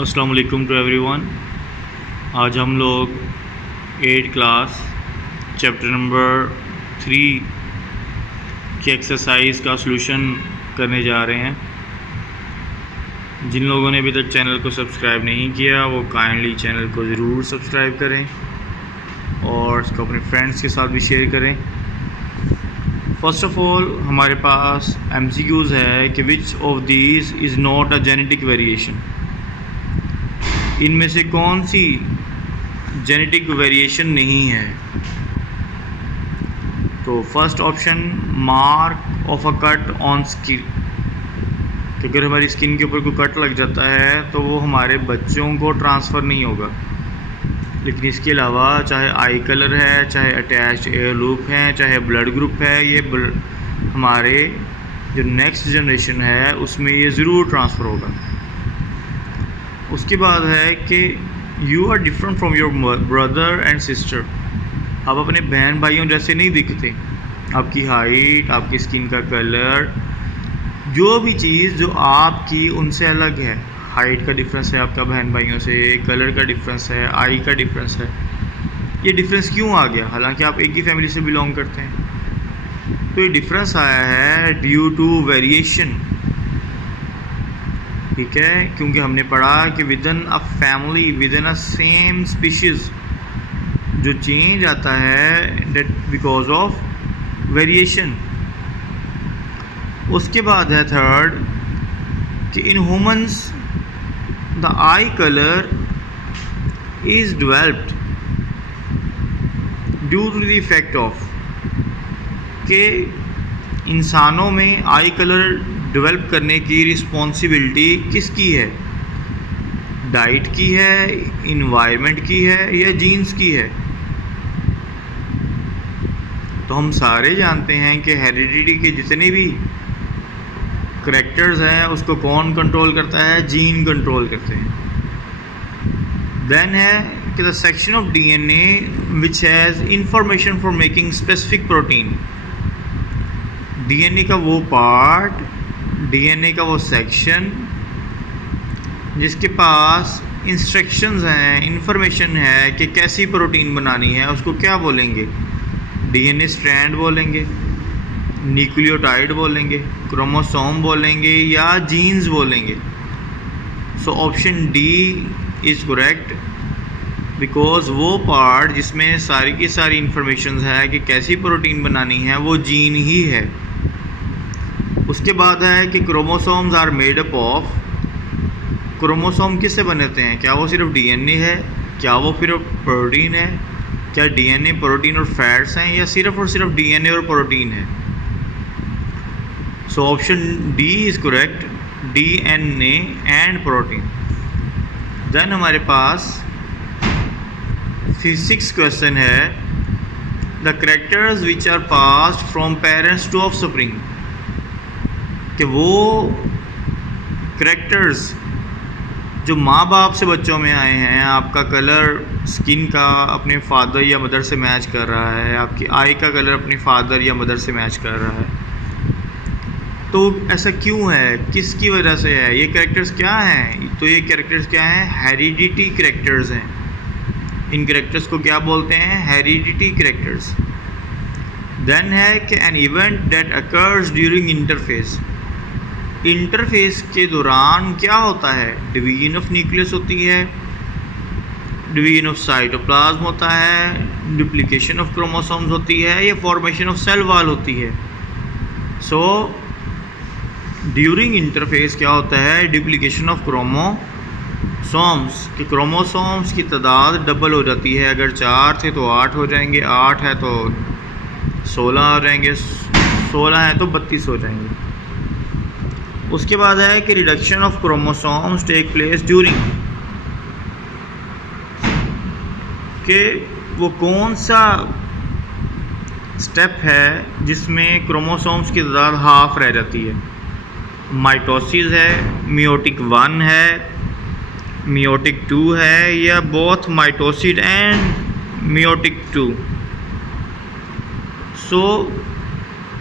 अस्सलाम वालेकुम to everyone. आज हम लोग 8 क्लास चैप्टर नंबर 3 की एक्सरसाइज का सॉल्यूशन करने जा रहे हैं। जिन लोगों ने अभी तक चैनल को सब्सक्राइब नहीं किया वो काइंडली चैनल को ज़रूर सब्सक्राइब करें और इसको अपने फ्रेंड्स के साथ भी शेयर करें। फ़र्स्ट ऑफ़ ऑल हमारे पास MCQs है कि which of these is not a genetic variation. इनमें से कौन सी जेनेटिक वेरिएशन नहीं है। तो first option mark of a cut on skin, कि अगर हमारी स्किन के ऊपर कोई कट लग जाता है तो वो हमारे बच्चों को ट्रांसफ़र नहीं होगा। लेकिन इसके अलावा चाहे आई कलर है, चाहे अटैच्ड एयर लूप है, चाहे ब्लड ग्रुप है, ये हमारे जो नेक्स्ट जनरेशन है उसमें ये ज़रूर ट्रांसफ़र होगा। उसके बाद है कि you are different from your brother and sister. आप अपने बहन भाइयों जैसे नहीं दिखते। आपकी हाइट, आपकी स्किन का कलर, जो भी चीज़ जो आपकी उनसे अलग है। हाइट का डिफरेंस है आपका बहन भाइयों से, कलर का डिफरेंस है, आई का डिफरेंस है। ये डिफरेंस क्यों आ गया? हालांकि आप एक ही फैमिली से बिलोंग करते हैं। तो ये डिफरेंस आया है ड्यू टू वेरिएशन, ठीक है, क्योंकि हमने पढ़ा कि within a family, within a same species जो चेंज आता है डेट बिकॉज ऑफ वेरिएशन। उसके बाद है थर्ड कि in humans the eye colour is developed due to the effect of, के इंसानों में आई कलर डेवलप करने की रिस्पॉन्सिबिलिटी किसकी है? डाइट की है, इन्वायरमेंट की है, या जीन्स की है? तो हम सारे जानते हैं कि हेरिडिटी के जितने भी करैक्टर्स हैं उसको कौन कंट्रोल करता है? जीन कंट्रोल करते हैं। देन है कि the section of DNA which has information for making specific protein. DNA का वो पार्ट, DNA का वो सेक्शन जिसके पास इंस्ट्रक्शंस हैं, इंफॉर्मेशन है कि कैसी प्रोटीन बनानी है, उसको क्या बोलेंगे? DNA स्ट्रैंड बोलेंगे, न्यूक्लियोटाइड बोलेंगे, क्रोमोसोम बोलेंगे, या जीन्स बोलेंगे। सो option D is correct, because वो पार्ट जिसमें सारी की सारी इंफॉर्मेशन है कि कैसी प्रोटीन बनानी है वो जीन ही है। उसके बाद है कि chromosomes are made up of. Chromosome किससे बनते हैं? क्या वो सिर्फ DNA है? क्या वो फिर प्रोटीन है? क्या DNA प्रोटीन और फैट्स हैं, या सिर्फ और सिर्फ DNA और प्रोटीन है? So option D is correct, DNA and protein. Then हमारे पास फिजिक्स क्वेश्चन है the characters which are passed from parents to offspring, कि वो करैक्टर्स जो माँ बाप से बच्चों में आए हैं। आपका कलर स्किन का अपने फादर या मदर से मैच कर रहा है, आपकी आई का कलर अपने फादर या मदर से मैच कर रहा है। तो ऐसा क्यों है? किसकी वजह से है? ये करैक्टर्स क्या हैं? तो ये करैक्टर्स क्या हैं? हेरिडिटी करैक्टर्स हैं। इन करैक्टर्स को क्या बोलते हैं? Heredity characters. देन है कि an event that occurs during interface. Interface के दौरान क्या होता है? डिवीजन ऑफ न्यूक्लियस होती है, डिवीजन ऑफ साइटोप्लाज्म होता है, डुप्लीकेशन ऑफ क्रोमोसोम्स होती है, या फॉर्मेशन ऑफ सेल वॉल होती है। सो ड्यूरिंग इंटरफेस क्या होता है? डुप्लीकेशन ऑफ क्रोमोसोम्स, कि क्रोमोसोम्स की तादाद डबल हो जाती है। अगर 4 थे तो 8 हो जाएंगे, 8 है तो 16 हो जाएंगे, 16 है तो 32 हो जाएंगे। उसके बाद है कि reduction of chromosomes take place during, कि वो कौन सा स्टेप है जिसमें क्रोमोसोम्स की तादाद हाफ रह जाती है? माइटोसिस है, मियोटिक 1 है, मियोटिक 2 है, या बोथ माइटोसिस एंड मियोटिक 2। सो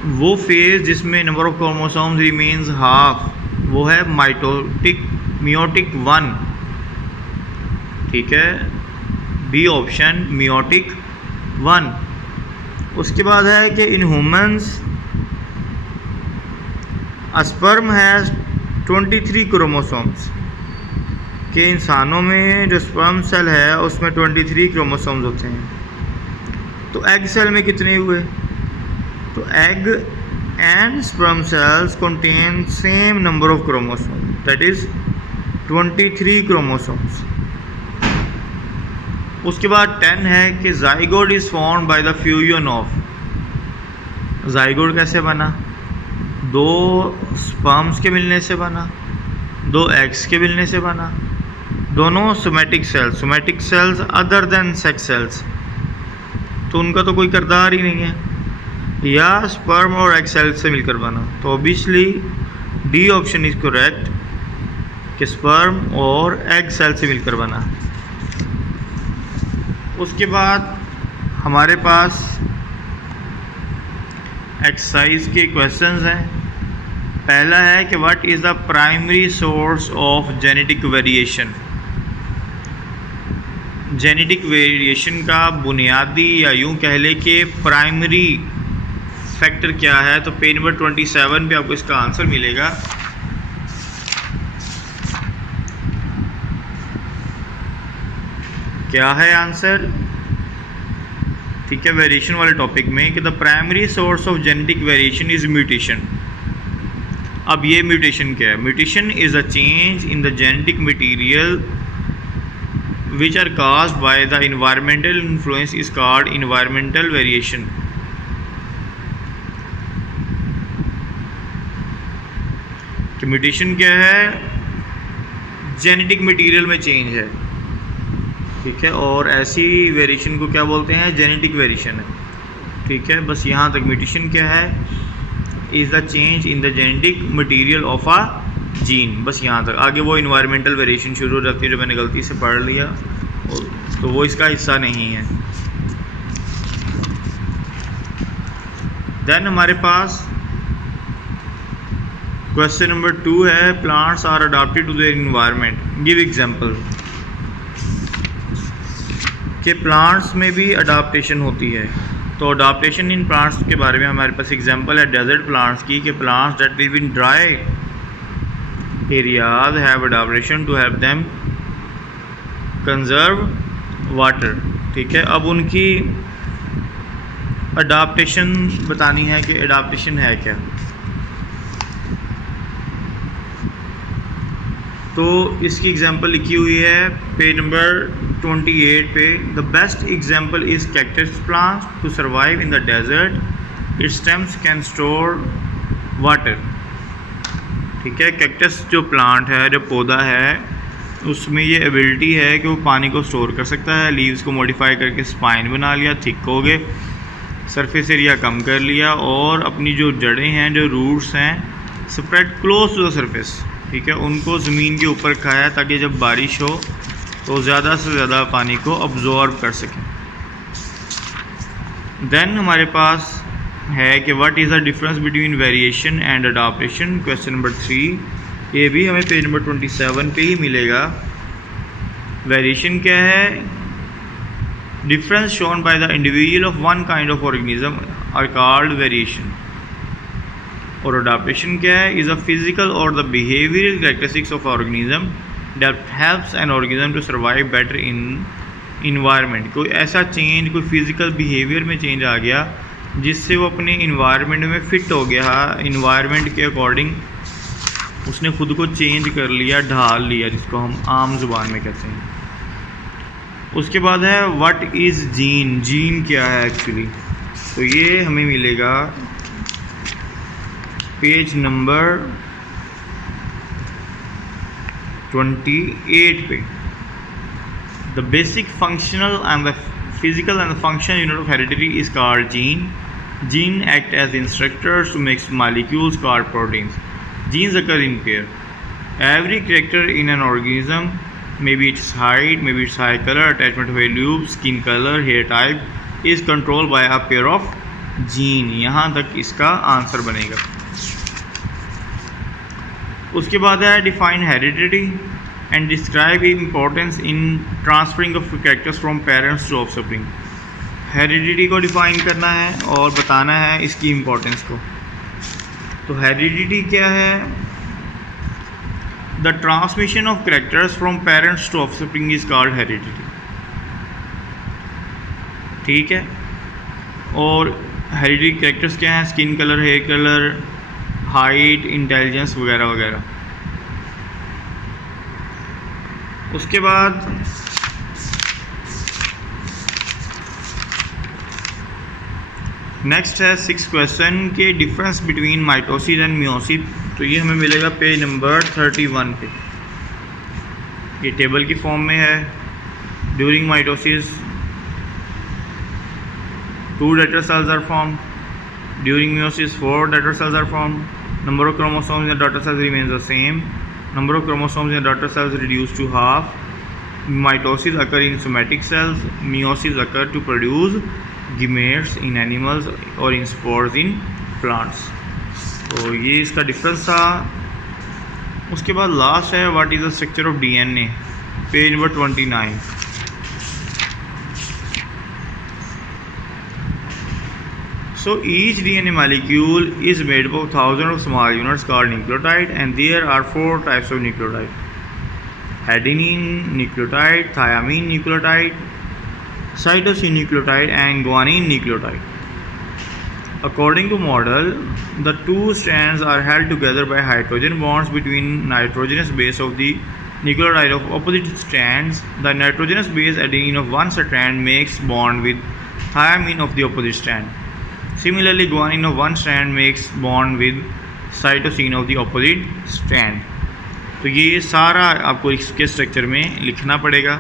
वो फेज़ जिसमें number of chromosomes remains half वो है मियोटिक 1। ठीक है, बी ऑप्शन मियोटिक 1। उसके बाद है कि in humans sperm has 23 chromosomes, कि इंसानों में जो स्पर्म सेल है उसमें 23 क्रोमोसोम्स होते हैं। तो एग सेल में कितने हुए? तो egg and sperm cells contain same number of chromosome, that is 23 chromosomes. उसके बाद 10 है कि zygote is formed by the fusion of. Zygote कैसे बना? 2 स्पर्म्स के मिलने से बना, 2 एग्स के मिलने से बना, दोनों somatic cells other than sex cells, तो उनका तो कोई किरदार ही नहीं है, या स्पर्म और एग सेल से मिलकर बना। तो obviously D option is correct कि स्पर्म और एग सेल से मिलकर बना। उसके बाद हमारे पास एक्सरसाइज के क्वेश्चंस हैं। पहला है कि what is the primary source of genetic variation. Genetic variation का बुनियादी या यूं कह ले कि प्राइमरी फैक्टर क्या है। तो पेज नंबर 27 पे आपको इसका आंसर मिलेगा। क्या है आंसर? ठीक है, वेरिएशन वाले टॉपिक में कि the primary source of genetic variation is mutation. अब ये म्यूटेशन क्या है? Mutation is a change in the genetic material which are caused by the environmental influence is called environmental variation। तो म्यूटेशन क्या है? जेनेटिक मटेरियल में change है, ठीक है, और ऐसी वेरिएशन को क्या बोलते हैं? जेनेटिक वेरिएशन है, ठीक है। बस यहाँ तक म्यूटेशन क्या है? Is the change in the genetic material of a gene, बस यहाँ तक। आगे वो इन्वायरमेंटल वेरिएशन शुरू हो जाती है जो मैंने गलती से पढ़ लिया, तो वो इसका हिस्सा नहीं है। देन हमारे पास क्वेश्चन नंबर 2 है, plants are adopted to their environment, give example. कि प्लांट्स में भी अडाप्टेशन होती है। तो अडाप्टेशन इन प्लांट्स के बारे में हमारे पास एग्जांपल है डेजर्ट प्लांट्स की, कि plants that live in dry areas have adaptation to help them conserve water, ठीक है। अब उनकी अडाप्टेशन बतानी है कि अडाप्टेशन है क्या। तो इसकी एग्जांपल लिखी हुई है पेज नंबर 28 पे। The best example is cactus plants to survive in the desert, its stems can store water, ठीक है। कैक्टस जो प्लांट है, जो पौधा है, उसमें ये एबिलिटी है कि वो पानी को स्टोर कर सकता है। लीव्स को मॉडिफाई करके स्पाइन बना लिया, थिक हो गए, सरफेस एरिया कम कर लिया, और अपनी जो जड़ें हैं, जो रूट्स हैं, spread close to the surface, ठीक है, उनको ज़मीन के ऊपर रखा है ताकि जब बारिश हो तो ज़्यादा से ज़्यादा पानी को अब्जॉर्ब कर सकें। देन हमारे पास है कि what is the difference between variation and adaptation, question number 3। ये भी हमें पेज नंबर 27 पे ही मिलेगा। वेरिएशन क्या है? Difference shown by the individual of one kind of organism are called variation. और अडॉप्टेशन क्या है? इज़ अ फिजिकल और the behavioural characteristics of organism that helps an organism to survive better in environment. कोई ऐसा change, कोई physical behaviour में change आ गया जिससे वो अपने इन्वायरमेंट में फ़िट हो गया, इन्वायरमेंट के अकॉर्डिंग उसने ख़ुद को चेंज कर लिया, ढाल लिया, जिसको हम आम ज़ुबान में कहते हैं। उसके बाद है व्हाट इज़ जीन। जीन क्या है एक्चुअली? तो ये हमें मिलेगा पेज नंबर 28 पे। The basic functional and the physical and the functional unit of heredity is called gene. Gene act as instructors to make molecules called proteins. Genes occur in pair. Every character in an organism, maybe its height, maybe its eye color, attachment of hair loop, skin color, hair type, is controlled by a pair of gene. यहाँ तक इसका answer बनेगा। उसके बाद है define heredity. And describe importance in transferring of characters from parents to offspring. Heredity को define करना है और बताना है इसकी इम्पोर्टेंस को। तो हेरिडिटी क्या है? The transmission of characters from parents to offspring is called heredity. ठीक है, और हेरिडिटी कैरेक्टर्स क्या हैं? Skin colour, hair colour, height, intelligence वगैरह वगैरह। उसके बाद नेक्स्ट है 6 क्वेश्चन के difference between mitosis and meiosis. तो ये हमें मिलेगा पेज नंबर 31 पे। ये टेबल की फॉर्म में है। During mitosis 2 daughter cells are formed. During meiosis 4 daughter cells are formed. Number of chromosomes in the daughter cells remains the same. Number of chromosomes in the daughter cells reduced to half. Mitosis occur in somatic cells. Meiosis occur to produce gametes in animals or in spores in plants. तो ये इसका difference था। उसके बाद last है what is the structure of DNA, page number 29। So each DNA molecule is made up of thousands of small units called nucleotide, and there are 4 types of nucleotide: adenine nucleotide, thymine nucleotide, cytosine nucleotide, and guanine nucleotide. According to model, the 2 strands are held together by hydrogen bonds between nitrogenous base of the nucleotide of opposite strands. The nitrogenous base adenine of one strand makes bond with thymine of the opposite strand. Similarly, guanine of one strand makes bond with cytosine of the opposite strand. तो ये सारा आपको इसके structure में लिखना पड़ेगा।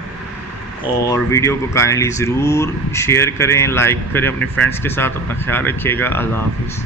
और video को काइंडली ज़रूर शेयर करें, लाइक करें अपने फ्रेंड्स के साथ। अपना ख्याल रखिएगा। अल्लाह हाफिज़।